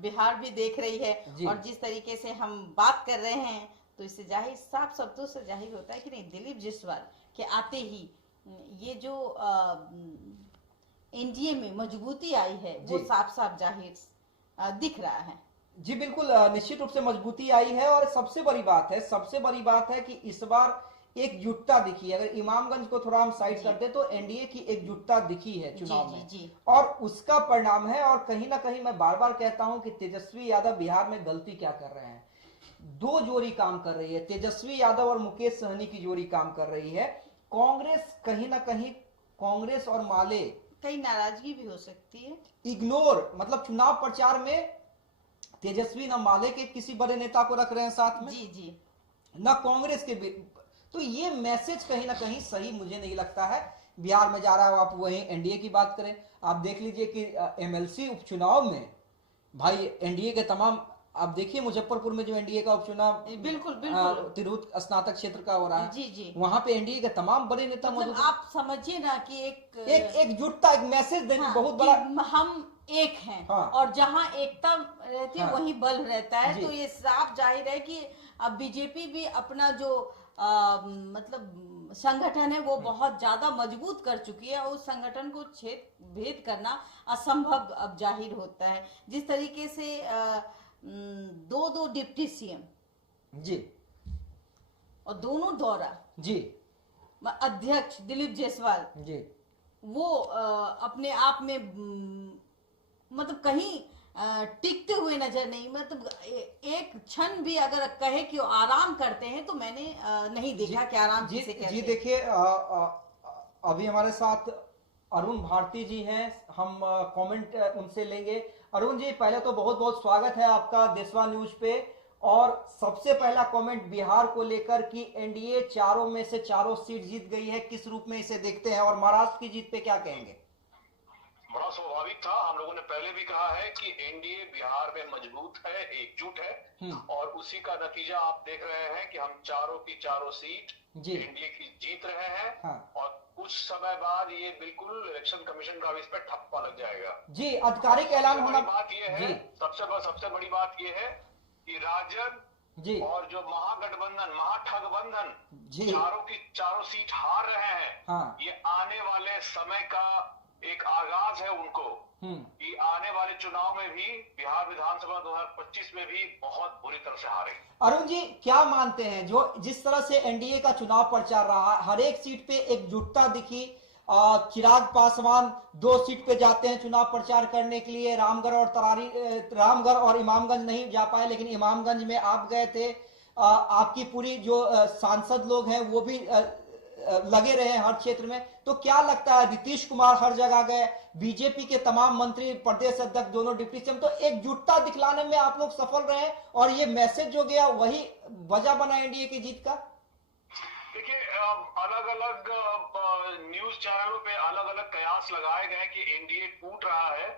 बिहार भी देख रही है, और जिस तरीके से हम बात कर रहे हैं तो इससे जाहिर, साफ शब्दों से जाहिर होता है कि नहीं, दिलीप जायसवाल के आते ही ये जो एनडीए में मजबूती आई है वो साफ साफ जाहिर दिख रहा है। जी बिल्कुल, निश्चित रूप से मजबूती आई है। और सबसे बड़ी बात है कि इस बार एकजुटता दिखी है। अगर इमामगंज को थोड़ा हम साइड करते तो एनडीए की एकजुटता दिखी है चुनाव में, और उसका परिणाम है। और कहीं ना कहीं मैं बार बार कहता हूं कि तेजस्वी यादव बिहार में गलती क्या कर रहे हैं, दो जोड़ी काम कर रही है। तेजस्वी यादव और मुकेश सहनी की जोड़ी काम कर रही है। कांग्रेस कहीं ना कहीं, कांग्रेस और माले, कहीं नाराजगी भी हो सकती है, इग्नोर, मतलब चुनाव प्रचार में तेजस्वी न माले के किसी बड़े नेता को रख रहे हैं साथ में, जी न कांग्रेस के। तो ये मैसेज कहीं ना कहीं सही मुझे नहीं लगता है बिहार में जा रहा है। आप वहीं एनडीए की बात करें, आप देख लीजिए कि एमएलसी उपचुनाव में भाई एनडीए के तमाम, आप देखिए मुजफ्फरपुर में जो एनडीए का उपचुनाव बिल्कुल तिरहुत स्नातक क्षेत्र का हो रहा है, जी वहां पे एनडीए के तमाम बड़े नेता मतलब आप समझिए ना कि एक एकजुटता, एक मैसेज देने, बहुत बड़ा, हम एक हैं। और जहां एकता रहती है वहीं बल रहता है। तो ये साफ जाहिर है कि अब बीजेपी भी अपना जो मतलब संगठन है वो बहुत ज्यादा मजबूत कर चुकी है, और उस संगठन को छेद भेद करना असंभव अब जाहिर होता है। जिस तरीके से दो डिप्टी सीएम जी, और दोनों दौरा जी, अध्यक्ष दिलीप जायसवाल जी, वो अपने आप में मतलब कहीं टिकते हुए नजर नहीं, मतलब एक क्षण भी अगर कहे कि वो आराम करते हैं तो मैंने नहीं देखा कि आराम जी, से कहते जी। देखिए, अभी हमारे साथ अरुण भारती जी हैं, हम कमेंट उनसे लेंगे। अरुण जी, पहले तो बहुत बहुत स्वागत है आपका देशवा न्यूज पे। और सबसे पहला कमेंट बिहार को लेकर कि एनडीए चारों में से चारों सीट जीत गई है, किस रूप में इसे देखते हैं, और महाराष्ट्र की जीत पे क्या कहेंगे? बड़ा स्वाभाविक था, हम लोगों ने पहले भी कहा है कि एनडीए बिहार में मजबूत है, एकजुट है, और उसी का नतीजा आप देख रहे हैं कि हम चारों की चारों सीट एनडीए की जीत रहे हैं। और कुछ समय बाद ये बिल्कुल इलेक्शन कमीशन का इस पर ठप्पा लग जाएगा। जी, आधिकारिक ऐलान होना। बात यह है, सबसे बड़ी बात यह है कि राजद जी और जो महागठबंधन, महाठगबंधन, चारों की चारों सीट हार रहे हैं। ये आने वाले समय का एक आगाज है उनको कि आने वाले चुनाव में भी, बिहार विधानसभा 2025 में भी बहुत बुरी तरह से हारे। अरुण जी, क्या मानते हैं, जो जिस तरह से एनडीए का चुनाव प्रचार रहा, हर एक सीट पे एकजुटता दिखी, चिराग पासवान 2 सीट पे जाते हैं चुनाव प्रचार करने के लिए, रामगढ़ और इमामगंज नहीं जा पाए, लेकिन इमामगंज में आप गए थे। आपकी पूरी जो सांसद लोग हैं वो भी लगे रहे हर क्षेत्र में। तो क्या लगता है, नीतीश कुमार हर जगह गए, बीजेपी के तमाम मंत्री, प्रदेश अध्यक्ष, दोनों डिप्टी सीएम, तो एकजुटता दिखलाने में आप लोग सफल रहे, और ये मैसेज जो गया वही वजह बना एनडीए की जीत का? देखिए, अलग अलग न्यूज चैनलों पे अलग अलग कयास लगाए गए कि एनडीए टूट रहा है।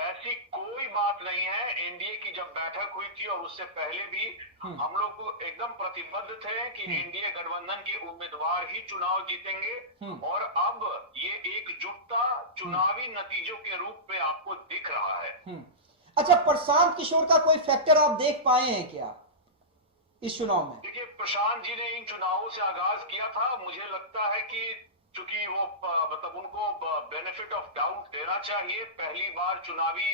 ऐसी कोई बात नहीं है। एनडीए की जब बैठक हुई थी और उससे पहले भी हम लोग को एकदम प्रतिबद्ध थे कि एनडीए गठबंधन के उम्मीदवार ही चुनाव जीतेंगे। और अब ये एकजुटता चुनावी नतीजों के रूप में आपको दिख रहा है। अच्छा, प्रशांत किशोर का कोई फैक्टर आप देख पाए हैं क्या इस चुनाव में? देखिए, प्रशांत जी ने इन चुनावों से आगाज किया था। मुझे लगता है कि चूंकि वो मतलब उनको बेनिफिट ऑफ डाउट देना चाहिए, पहली बार चुनावी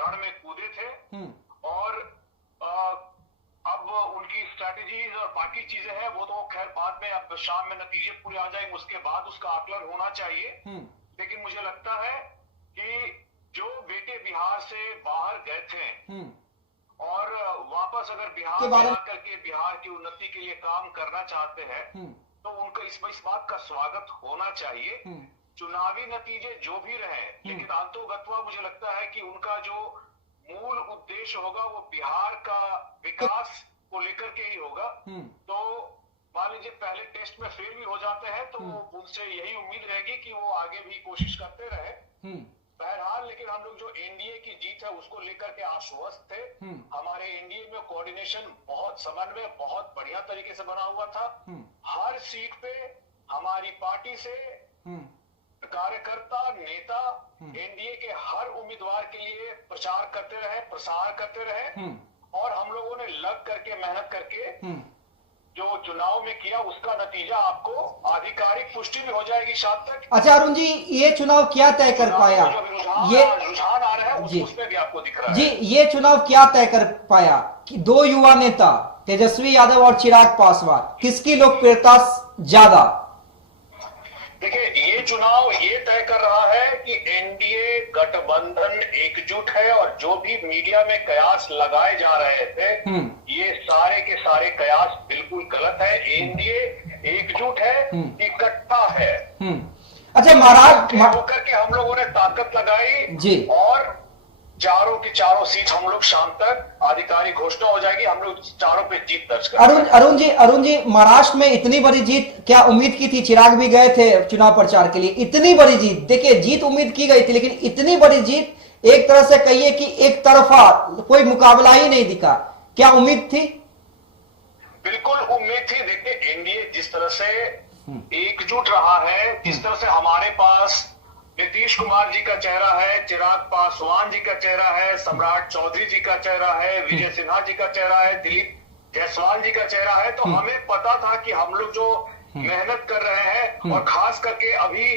रण में कूदे थे, और अब उनकी स्ट्रैटेजीज और बाकी चीजें हैं वो तो खैर बाद में, अब शाम में नतीजे पूरे आ जाएंगे उसके बाद उसका आकलन होना चाहिए। लेकिन मुझे लगता है कि जो बेटे बिहार से बाहर गए थे और वापस अगर बिहार में आकर के बिहार की उन्नति के लिए काम करना चाहते हैं, तो उनका इस बात का स्वागत होना चाहिए। चुनावी नतीजे जो भी रहे, लेकिन अंतोगत्वा मुझे लगता है कि उनका जो मूल उद्देश्य होगा वो बिहार का विकास को लेकर के ही होगा। तो मान लीजिए पहले टेस्ट में फेल भी हो जाते हैं तो उनसे यही उम्मीद रहेगी कि वो आगे भी कोशिश करते रहे। बहरहाल, लेकिन हम लोग जो एनडीए की जीत है उसको लेकर के आश्वस्त थे। हमारे एनडीए में कोऑर्डिनेशन बहुत, समन्वय बहुत बढ़िया तरीके से बना हुआ था। हर सीट पे हमारी पार्टी से कार्यकर्ता नेता एनडीए के हर उम्मीदवार के लिए प्रचार करते रहे, प्रसार करते रहे, और हम लोगों ने लग करके मेहनत करके जो चुनाव में किया उसका नतीजा आपको आधिकारिक पुष्टि भी हो जाएगी शाम तक। अच्छा अरुण जी, ये चुनाव क्या तय कर पाया? ये रुझान आ रहा है उसमें भी आपको दिख रहा है। जी, ये चुनाव क्या तय कर पाया कि दो युवा नेता तेजस्वी यादव और चिराग पासवान, किसकी लोकप्रियता ज्यादा? देखिए, ये चुनाव ये तय कर रहा है कि एनडीए गठबंधन एकजुट है, और जो भी मीडिया में कयास लगाए जा रहे थे ये सारे के सारे कयास बिल्कुल गलत है। एनडीए एकजुट है, इकट्ठा है। अच्छा महाराज, होकर के हम लोगों ने ताकत लगाई जी, और चारों की चारों सीट हम लोग शाम तक आधिकारिक घोषणा हो जाएगी, हम लोग चारों पे जीत दर्ज करेंगे। अरुण जी, महाराष्ट्र में इतनी बड़ी जीत क्या उम्मीद की थी? चिराग भी गए थे चुनाव प्रचार के लिए। इतनी बड़ी जीत, देखिए जीत उम्मीद की गई थी, लेकिन इतनी बड़ी जीत एक तरह से कहिए कि एक तरफा, कोई मुकाबला ही नहीं दिखा। क्या उम्मीद थी? बिल्कुल उम्मीद थी। देखिए, एनडीए जिस तरह से एकजुट रहा है, जिस तरह से हमारे पास नीतीश कुमार जी का चेहरा है, चिराग पासवान जी का चेहरा है, सम्राट चौधरी जी का चेहरा है, विजय सिन्हा जी का चेहरा है, दिलीप जायसवाल जी का चेहरा है, तो हमें पता था कि हम लोग जो मेहनत कर रहे हैं, और खास करके अभी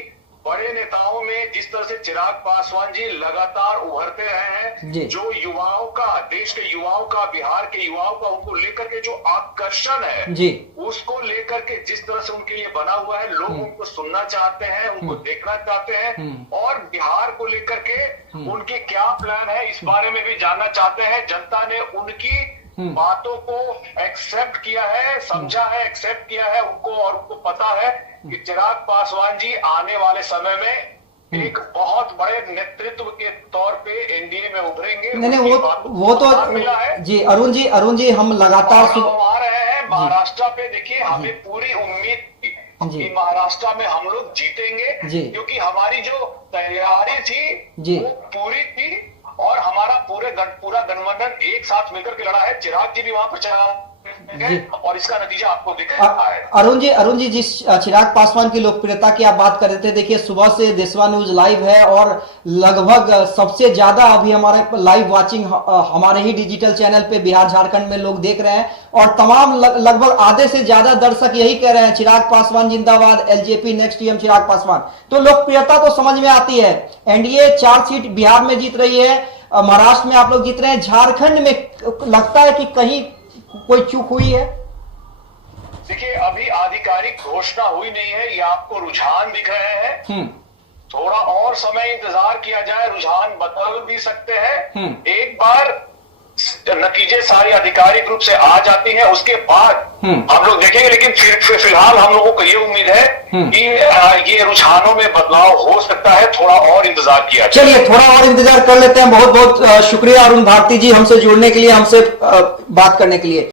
बड़े नेताओं में जिस तरह से चिराग पासवान जी लगातार उभरते रहे हैं, जो युवाओं का, देश के युवाओं का, बिहार के युवाओं का, उनको लेकर के जो आकर्षण है उसको लेकर के जिस तरह से उनके लिए बना हुआ है, लोग उनको सुनना चाहते हैं, उनको देखना चाहते हैं, और बिहार को लेकर के उनके क्या प्लान है इस बारे में भी जानना चाहते हैं। जनता ने उनकी बातों को एक्सेप्ट किया है, समझा है, एक्सेप्ट किया है उनको, और उनको पता है कि चिराग पासवान जी आने वाले समय में एक बहुत बड़े नेतृत्व के तौर पे एनडीए में उभरेंगे। नहीं, वो तो मिला है। जी अरुण जी, हम लगातार हम आ रहे हैं महाराष्ट्र पे। देखिए, हमें पूरी उम्मीद थी कि महाराष्ट्र में हम लोग जीतेंगे, क्योंकि हमारी जो तैयारी थी वो पूरी थी, और हमारा पूरा गठबंधन एक साथ मिलकर के लड़ा है। चिराग जी भी वहां प्रचार, और इसका नतीजा आपको दिख रहा है। अरुण जी, जिस चिराग पासवान की लोकप्रियता की आप बात कर रहे थे, देखिए सुबह से देशवा न्यूज लाइव है, और लगभग सबसे ज्यादा अभी हमारे लाइव वाचिंग हमारे ही डिजिटल चैनल पे बिहार झारखंड में लोग देख रहे हैं, और तमाम लगभग आधे से ज्यादा दर्शक यही कह रहे हैं चिराग पासवान जिंदाबाद, LJP next CM Chirag Paswan. तो लोकप्रियता तो समझ में आती है। एनडीए 4 सीट बिहार में जीत रही है, महाराष्ट्र में आप लोग जीत रहे हैं, झारखंड में लगता है कि कहीं कोई चूक हुई है? देखिए, अभी आधिकारिक घोषणा हुई नहीं है, ये आपको रुझान दिख रहे हैं। थोड़ा और समय इंतजार किया जाए, रुझान बदल भी सकते हैं। एक बार नतीजे सारी आधिकारिक रूप से आ जाती है, उसके बाद हम लोग देखेंगे, लेकिन फिलहाल हम लोगों को ये उम्मीद है कि ये रुझानों में बदलाव हो सकता है। थोड़ा और इंतजार किया जाए। चलिए, थोड़ा और इंतजार कर लेते हैं। बहुत बहुत शुक्रिया अरुण भारती जी, हमसे जुड़ने के लिए, हमसे बात करने के लिए।